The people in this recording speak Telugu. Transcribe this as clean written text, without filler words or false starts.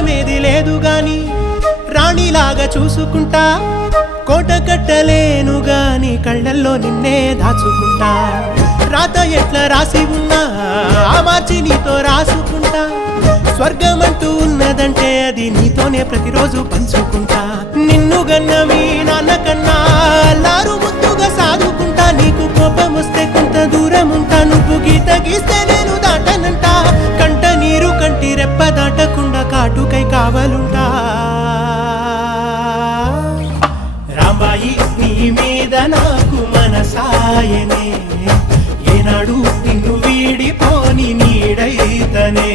భారమేది లేదు గాని రాణిలాగా చూసుకుంటా కోట కట్టలేను గాని కళ్ళల్లో నిన్నే దాచుకుంటా రాత ఎట్లా రాసి ఉన్నా ఆ మార్చి నీతో రాసుకుంటా స్వర్గమంటూ ఉన్నదంటే అది నీతోనే ప్రతిరోజు పంచుకుంటా నిన్ను గన్న మీ నాన్న కన్నా లారు ముద్దుగా సాదుకుంటా నీకు కోపం వస్తే కొంత దూరం ఉంటా నువ్వు గీత గీస్తే నేను దాటనంట కంట నీరు కంటి రెప్ప దాటకుండా కాటుకై కావలుంటా రాంబాయి నీ మీద నాకు మనసాయనే ఏనాడు నిన్ను వీడిపోని నీడైతనే